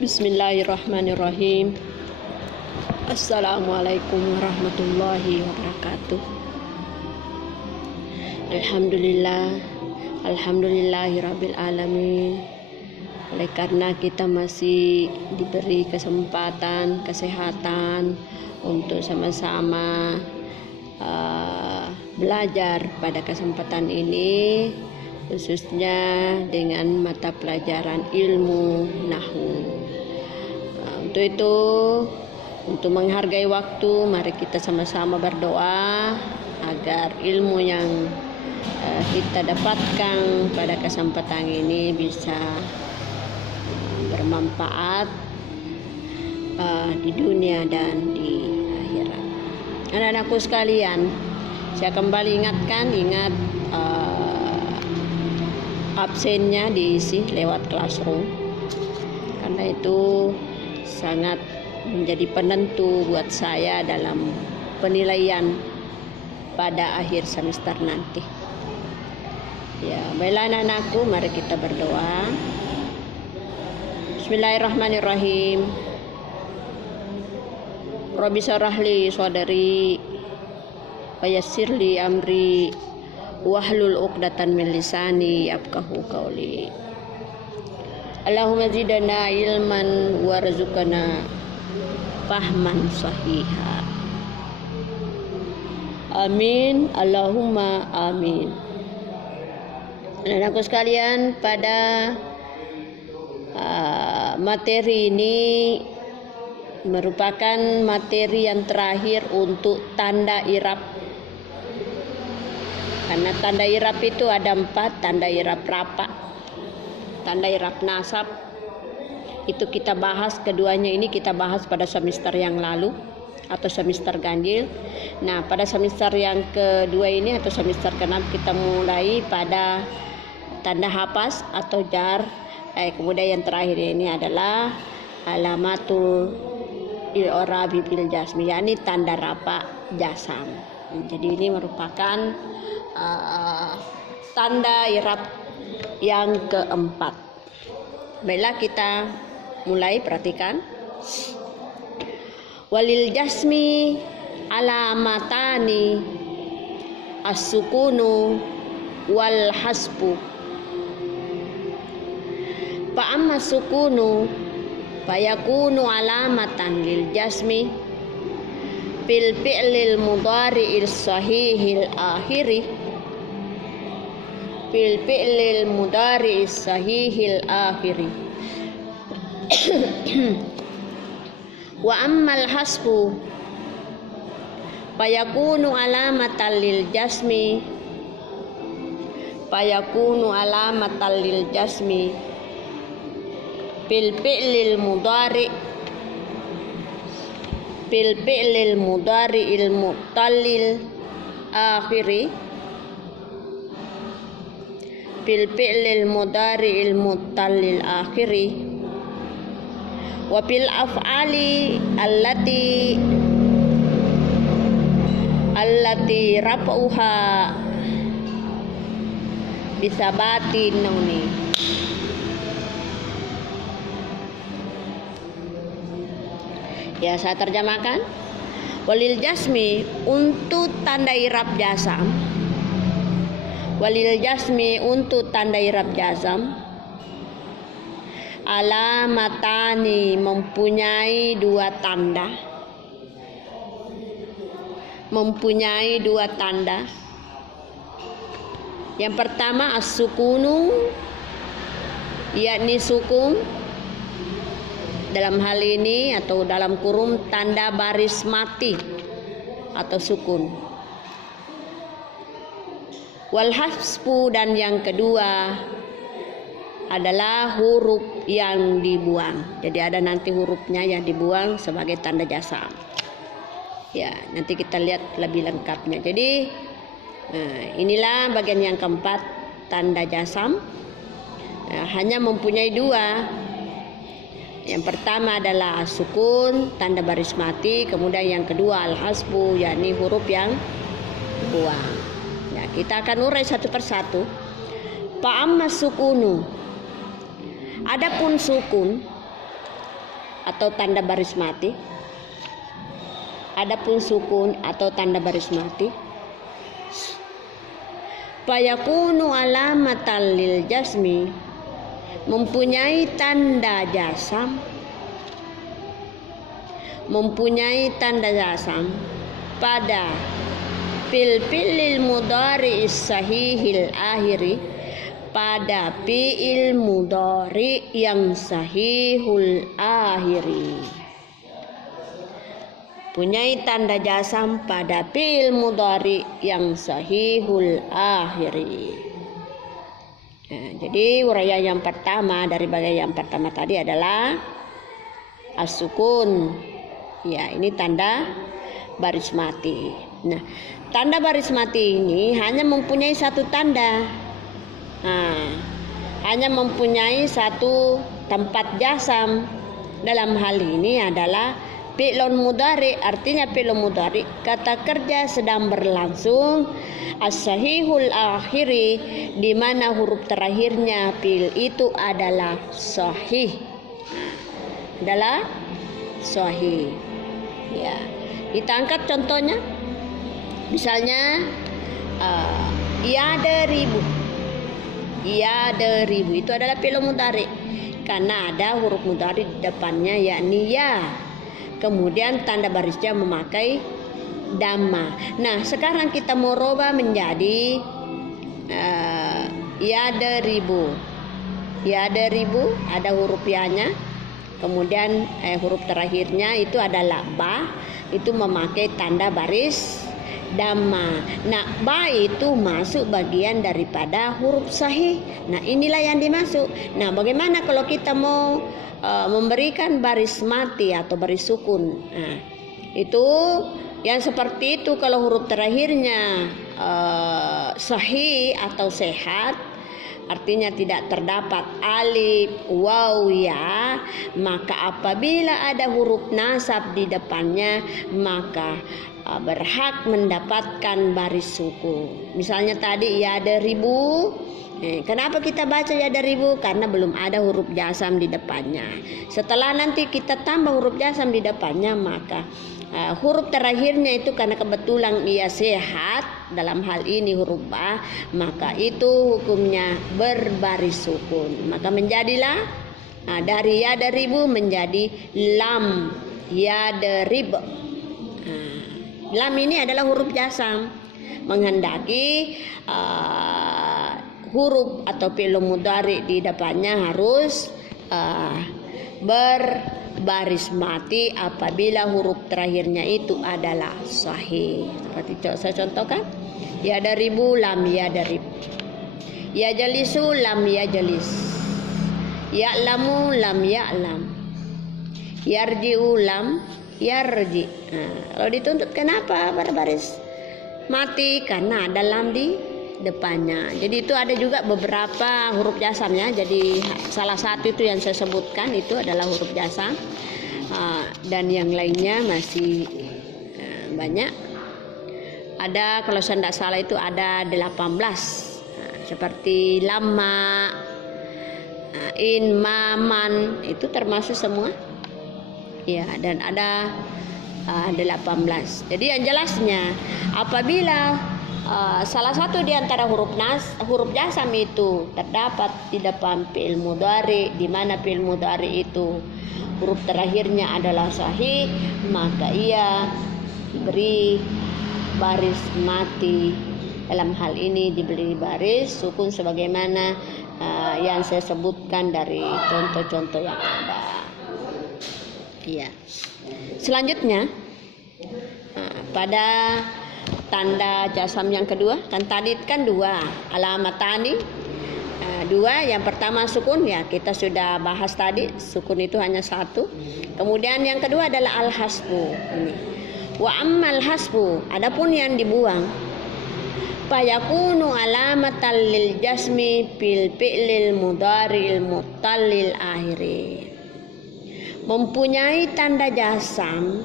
Bismillahirrahmanirrahim. Assalamualaikum warahmatullahi wabarakatuh. Alhamdulillahirabbil alamin. Oleh karena kita masih diberi kesempatan, kesehatan untuk sama-sama belajar pada kesempatan ini, khususnya dengan mata pelajaran ilmu nahwu. Untuk itu, untuk menghargai waktu, mari kita sama-sama berdoa agar ilmu yang kita dapatkan pada kesempatan ini bisa bermanfaat di dunia dan di akhirat. Anak-anakku sekalian, saya kembali ingat absennya diisi lewat classroom, karena itu sangat menjadi penentu buat saya dalam penilaian pada akhir semester nanti. Ya, baiklah anak-anakku, mari kita berdoa. Bismillahirrahmanirrahim. Rabbi syrahli sadri wa yassirli amri wahlul 'uqdatan min lisani yafqahu qawli. Allahumma zidna ilman warzuqna fahman sahiha. Amin, Allahumma amin. Anak-anakku sekalian, pada materi ini merupakan materi yang terakhir untuk tanda i'rab. Karena tanda i'rab itu ada 4, tanda i'rab rafa, tanda i'rab nasab. Itu kita bahas, keduanya ini kita bahas pada semester yang lalu atau semester ganjil. Nah, pada semester yang kedua ini atau semester ke-6 kita mulai pada tanda hapas atau jar. Kemudian yang terakhir ini adalah alamatul i'rabi bil jasmi, yakni tanda rafa jasam. Jadi ini merupakan tanda i'rab yang keempat. Baiklah, kita mulai, perhatikan. Walil jasmi alamatani as-sukunu wal hasbu. Fa amma sukunu fayakunu alamatan lil jasmi bil fi'lil mudhari'il sahihil akhiri, bil fi'lil mudhari'is sahihil akhiri. Wa ammal hasbu fayakunu alamatan lil jasmi, fayakunu alamatan lil jasmi bil fi'lil mudhari', bil fi'lil mudhari'il mu'tallil akhiri, bil fi'lil mudhari'il mu'tallil akhiri, wa bil af'ali allati raf'uha bisabati nuni. Ya, saya terjemahkan. Walil jasmi, untuk tanda i'rab jasam. Walil jasmi, untuk tanda i'rab jasam. Alamatani, mempunyai dua tanda. Mempunyai dua tanda. Yang pertama as-sukunu, yakni sukun. Dalam hal ini atau dalam kurung tanda baris mati atau sukun. Wal hasbu, dan yang kedua adalah huruf yang dibuang. Jadi ada nanti hurufnya yang dibuang sebagai tanda jasam. Ya, nanti kita lihat lebih lengkapnya. Jadi inilah bagian yang keempat, tanda jasam. Hanya mempunyai dua. Yang pertama adalah sukun, tanda baris mati. Kemudian yang kedua al-hasbu, yakni huruf yang buang. Ya, kita akan urai satu persatu. Fa amma sukunu, adapun sukun atau tanda baris mati. Adapun sukun atau tanda baris mati, fayakunu alamatan lil jasmi, mempunyai tanda jasam, pada fi'il mudhari sahihil akhiri, pada fi'il mudhari yang sahihul akhiri. Punyai tanda jasam pada fi'il mudhari yang sahihul akhiri. Nah, jadi uraian yang pertama dari bagian yang pertama tadi adalah as-sukun. Ya, ini tanda baris mati. Nah, tanda baris mati ini hanya mempunyai satu tanda. Nah, hanya mempunyai satu tempat jasam. Dalam hal ini adalah fi'lun mudhari, artinya fi'lun mudhari kata kerja sedang berlangsung as-sahihul akhiri, di mana huruf terakhirnya fi'il itu adalah sahih. Adalah sahih. Ya. Kita angkat contohnya. Misalnya yadribu. Yadribu itu adalah fi'lun mudhari karena ada huruf mudhari di depannya, yakni ya. Kemudian tanda barisnya memakai dhamma. Nah, sekarang kita mau rubah menjadi yadribu. Yadribu ada huruf ya-nya. Kemudian huruf terakhirnya itu adalah ba, itu memakai tanda baris dhamma. Nah, ba itu masuk bagian daripada huruf sahih. Nah, inilah yang dimasuk. Nah, bagaimana kalau kita mau memberikan baris mati atau baris sukun? Nah, itu yang seperti itu. Kalau huruf terakhirnya sahih atau sehat, artinya tidak terdapat alif, waw, ya, maka apabila ada huruf nasab di depannya, maka berhak mendapatkan baris sukun. Misalnya tadi yadribu. Kenapa kita baca yadribu? Karena belum ada huruf jasam di depannya. Setelah nanti kita tambah huruf jasam di depannya, maka huruf terakhirnya itu karena kebetulan ia sehat, dalam hal ini huruf ba, maka itu hukumnya berbaris sukun. Maka menjadilah dari yadribu menjadi lam yadrib. Lam ini adalah huruf jasam, menghendaki huruf atau fi'il mudhari di depannya harus berbaris mati apabila huruf terakhirnya itu adalah sahih. Seperti saya contohkan, yadribu lam yadrib, yajlisu lam yajlis, ya'lamu lam ya'lam, yarji'u lam yarji. Kalau dituntut kenapa berbaris mati? Karena ada lam di depannya. Jadi itu ada juga beberapa huruf jasamnya. Jadi salah satu itu yang saya sebutkan itu adalah huruf jasam, dan yang lainnya masih banyak. Ada, kalau saya tidak salah itu ada 18, seperti lama, in, man, itu termasuk semua. Ya, dan ada 18. Jadi yang jelasnya apabila salah satu di antara huruf jasam itu terdapat di depan fi'il mudhari, di mana fi'il mudhari itu huruf terakhirnya adalah sahih, maka ia diberi baris mati. Dalam hal ini diberi baris sukun sebagaimana yang saya sebutkan dari contoh-contoh yang ada. Iya. Selanjutnya pada tanda jasam yang kedua, kan tadi kan dua alamat tadi, dua. Yang pertama sukun, ya kita sudah bahas tadi, sukun itu hanya satu. Kemudian yang kedua adalah al-hasbu. Ini wa ammal hasbu, adapun yang dibuang, fayakunu alamatan lil jasmi fil fi'lil mudhari'il muttallil akhiri, mempunyai tanda jasam,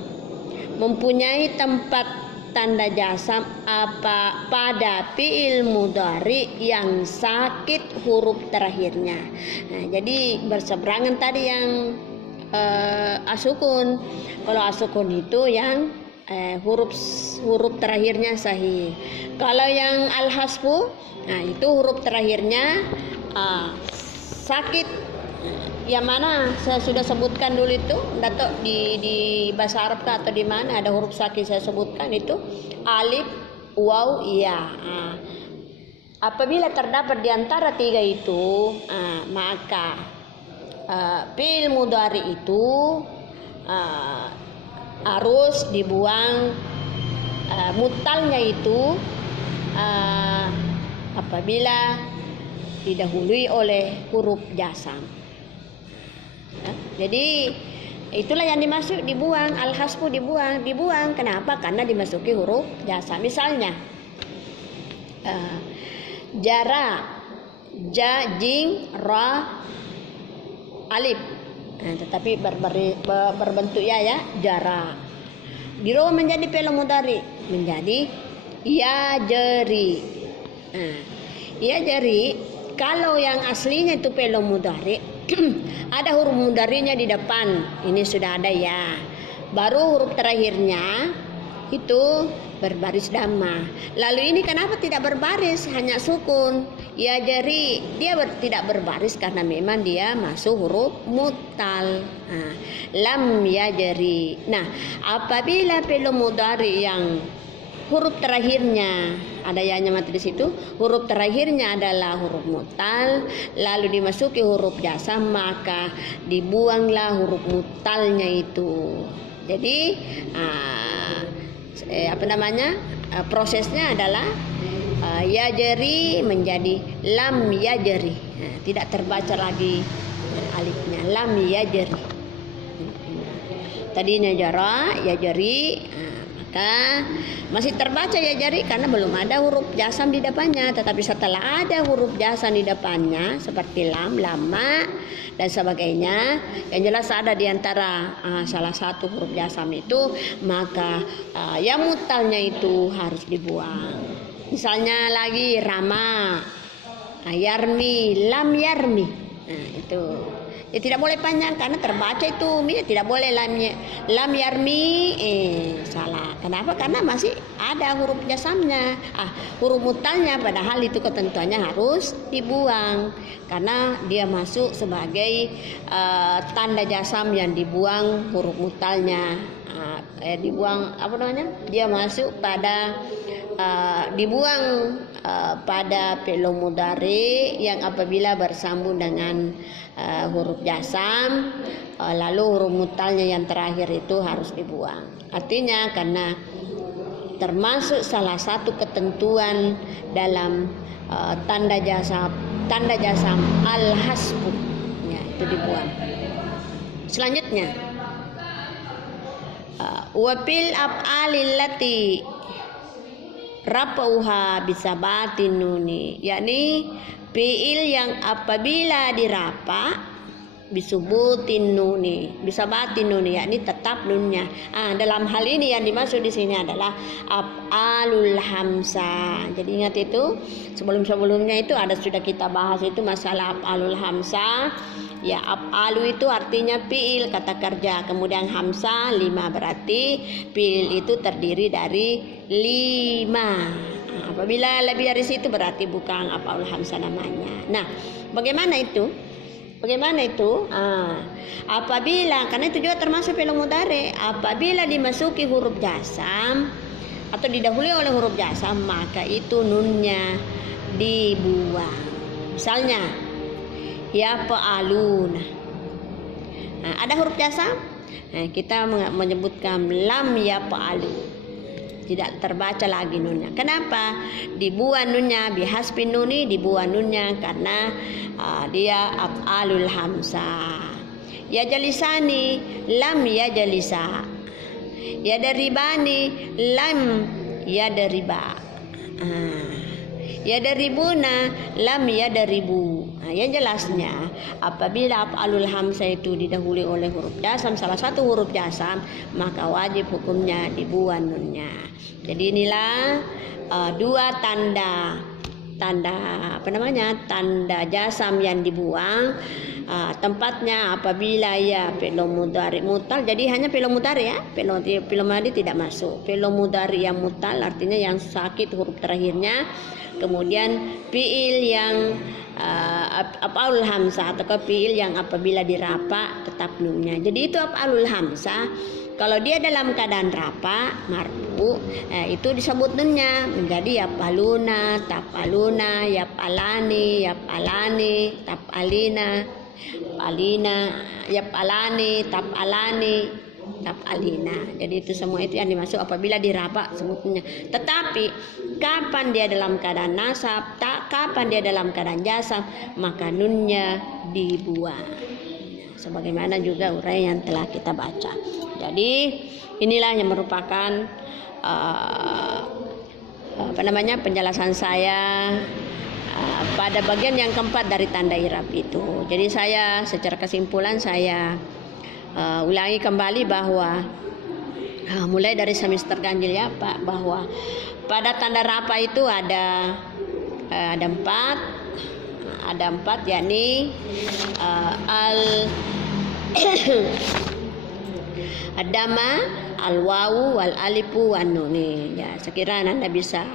mempunyai tempat tanda jasam apa pada fi'il mudhari yang sakit huruf terakhirnya. Nah, jadi berseberangan tadi yang asukun. Kalau asukun itu yang huruf terakhirnya sahih. Kalau yang al-hasbu, nah itu huruf terakhirnya sakit. Yang mana saya sudah sebutkan dulu itu, Dato di bahasa Arab atau di mana ada huruf sakit saya sebutkan itu alif, waw, ya. Apabila terdapat di antara tiga itu, maka fi'il mudhari itu harus dibuang mutalnya itu apabila didahului oleh huruf jasam. Jadi itulah yang dimaksud dibuang, al-hasbu dibuang. Kenapa? Karena dimasuki huruf jasam. Misalnya jara, ja, jing, ra, alif. Tetapi berbentuk ya jara. Dirubah menjadi fi'il mudhari menjadi ya jari. Ya jari kalau yang aslinya itu fi'il mudhari ada huruf mudhari'nya di depan. Ini sudah ada ya. Baru huruf terakhirnya itu berbaris dhamma. Lalu ini kenapa tidak berbaris, hanya sukun? Ya jari dia tidak berbaris karena memang dia masuk huruf mutal. Lam ya jari. Nah, apabila fi'il mudhari yang huruf terakhirnya ada ya-nya mati di situ, huruf terakhirnya adalah huruf mutal, lalu dimasuki huruf jasam, maka dibuanglah huruf mutalnya itu. Jadi prosesnya adalah ya jari menjadi lam ya jari. Tidak terbaca lagi alifnya, lam ya jari. Tadinya jara ya jari, maka masih terbaca ya jari karena belum ada huruf jasam di depannya. Tetapi setelah ada huruf jasam di depannya seperti lam, lama dan sebagainya, yang jelas ada di antara salah satu huruf jasam itu, maka yang mutalnya itu harus dibuang. Misalnya lagi rama, yarmi, lam yarmi. Itu ya tidak boleh panjang karena terbaca itu tidak boleh lam yarmi, salah. Kenapa? Karena masih ada huruf jasamnya, huruf mutalnya, padahal itu ketentuannya harus dibuang karena dia masuk sebagai tanda jasam yang dibuang huruf mutalnya. Dibuang dia masuk pada dibuang pada fi'il mudhari yang apabila bersambung dengan huruf jasam, lalu huruf mutalnya yang terakhir itu harus dibuang. Artinya karena termasuk salah satu ketentuan dalam tanda jasam al-hasbu, ya, itu dibuang. Selanjutnya wafil af'alil lati rafa'uha bisabatin nuni, yakni fi'il yang apabila dirapa bisubutin nuni, bisabatin nuni, yakni tetap nunnya. Dalam hal ini yang dimaksud di sini adalah af'alul hamzah. Jadi ingat itu sebelumnya itu ada sudah kita bahas itu masalah af'alul hamzah. Ya, af'alu itu artinya fi'il, kata kerja, kemudian hamzah 5, berarti fi'il itu terdiri dari 5. Apabila lebih dari situ berarti bukan af'alul hamzah namanya. Nah, bagaimana itu? Apabila, karena itu juga termasuk fi'il mudhari, apabila dimasuki huruf jasam atau didahului oleh huruf jasam, maka itu nunnya dibuang. Misalnya ya fa'aluna, ada huruf jasam, kita menyebutkan lam ya fa'alu, tidak terbaca lagi nunnya. Kenapa dibuang nunnya? Bihasbin nuni, dibuang nunnya karena dia af'alul hamzah. Ya jalisani, lam ya jalisa. Ya daribani, lam ya dariba. Ya daribuna, lam ya daribu. Yang jelasnya apabila af'alul hamzah itu didahului oleh huruf jasam, salah satu huruf jasam, maka wajib hukumnya dibuang nunnya. Jadi inilah dua tanda jasam yang dibuang. tempatnya apabila ya fi'il mudhari mutal, jadi hanya fi'il mudhari ya, fi'il madi tidak masuk. Fi'il mudhari yang mutal artinya yang sakit huruf terakhirnya, kemudian fi'il yang af'alul hamzah atau fi'il yang apabila dirapa tetap nunnya. Jadi itu af'alul hamzah. Kalau dia dalam keadaan rapa marfu, itu disebut nunnya menjadi yapaluna, tapaluna, yapalani, yapalani, tapalina, alina, yapalani, tapalani, tapalina. Jadi itu semua itu yang dimaksud apabila diraba sebutnya. Tetapi kapan dia dalam keadaan nasab, kapan dia dalam keadaan jasam, maka nunnya dibuang. Sebagaimana juga uraian yang telah kita baca. Jadi inilah yang merupakan penjelasan saya pada bagian yang keempat dari tanda i'rab itu. Jadi saya secara kesimpulan saya ulangi kembali bahwa mulai dari semester ganjil ya Pak, bahwa pada tanda rapa itu ada empat yakni ad-dama, al-wawu, wal alifu, wan nuni. Ya, sekiranya Anda bisa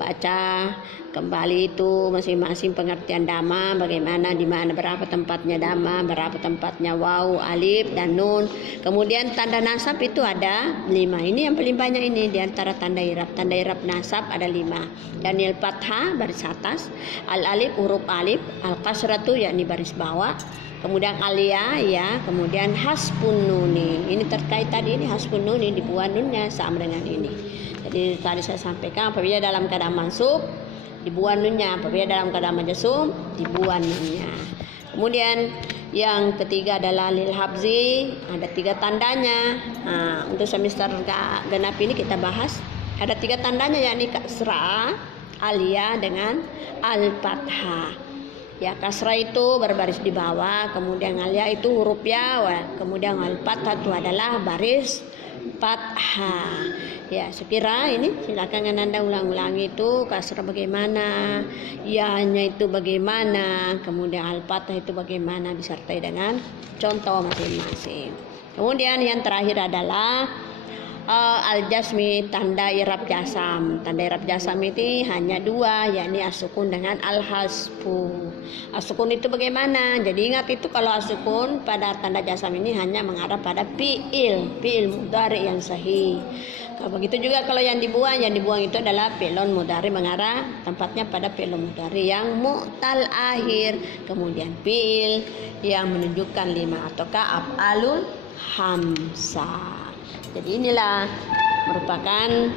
baca kembali itu masing-masing pengertian dama, bagaimana, di mana, berapa tempatnya dama, berapa tempatnya wawu, alif, dan nun. Kemudian tanda nasab itu ada 5. Ini yang paling banyak ini di antara tanda i'rab. Tanda i'rab nasab ada 5. Danil fathah baris atas, al-alif huruf alif, al-kasratu yakni baris bawah. Kemudian alia ya, kemudian hasbun nuni. Ini terkait tadi ini hasbun nuni, dibuang nunnya sama dengan ini. Jadi tadi saya sampaikan apabila dalam keadaan mansub dibuang nunnya, apabila dalam keadaan majzum dibuang nunnya. Kemudian yang ketiga adalah lil habzi, ada 3 tandanya. Untuk semester genap ini kita bahas ada 3 tandanya yakni kasrah, alia dengan al-fathah. Ya, kasrah itu berbaris di bawah, kemudian alia itu huruf ya, kemudian al-fathah itu adalah baris fathah. Ya, sekira ini silakan Anda ulang-ulangi itu kasrah bagaimana, ya-nya itu bagaimana, kemudian al-fathah itu bagaimana disertai dengan contoh masing-masing. Kemudian yang terakhir adalah al-jasmi, tanda i'rab jasam. Tanda i'rab jasam itu hanya 2, yakni as-sukun dengan al-hasbu. As-sukun itu bagaimana? Jadi ingat itu kalau as-sukun pada tanda jasam ini hanya mengarah pada fi'il mudhari yang sahih. Kalau begitu juga kalau yang dibuang itu adalah fi'lun mudhari mengarah tempatnya pada fi'lun mudhari yang mu'tal akhir. Kemudian fi'il yang menunjukkan 5 ataukah af'alul hamzah. Jadi inilah merupakan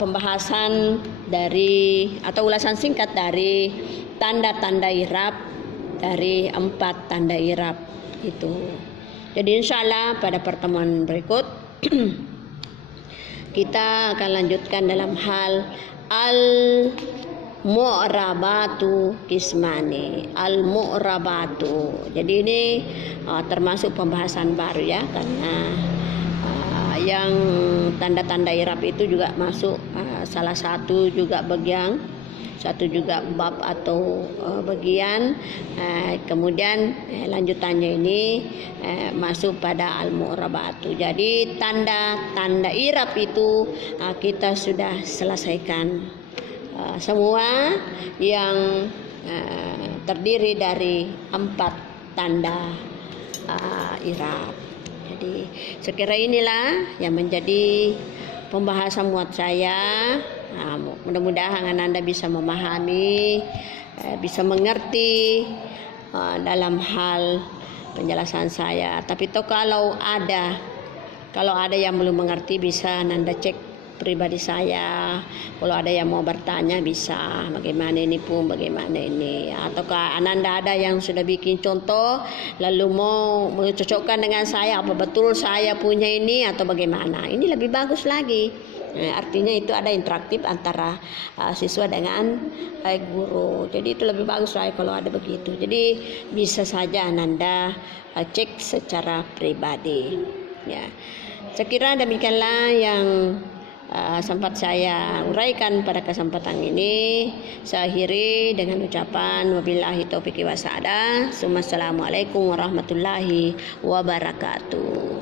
pembahasan dari atau ulasan singkat dari tanda-tanda i'rab dari 4 tanda i'rab itu. Jadi insya Allah pada pertemuan berikut kita akan lanjutkan dalam hal al-mu'rabatu kismani. Al-mu'rabatu. Jadi ini termasuk pembahasan baru ya, karena yang tanda-tanda i'rab itu juga masuk salah satu juga bagian, satu juga bab atau bagian. Kemudian lanjutannya ini masuk pada al-mu'rabatu. Jadi tanda-tanda i'rab itu kita sudah selesaikan semua yang terdiri dari 4 tanda i'rab. Jadi sekira inilah yang menjadi pembahasan buat saya. Mudah-mudahan Anda bisa memahami, bisa mengerti dalam hal penjelasan saya. Tapi toh kalau ada yang belum mengerti bisa Anda cek pribadi saya. Kalau ada yang mau bertanya bisa bagaimana ini pun bagaimana ini, ataukah Anda ada yang sudah bikin contoh lalu mau mencocokkan dengan saya, apa betul saya punya ini atau bagaimana, ini lebih bagus lagi. Artinya itu ada interaktif antara siswa dengan guru. Jadi itu lebih bagus lah kalau ada begitu. Jadi bisa saja Anda cek secara pribadi. Ya, sekira demikianlah yang sempat saya uraikan pada kesempatan ini. Saya akhiri dengan ucapan wabillahi taufiq wa sa'adah. Assalamualaikum warahmatullahi wabarakatuh.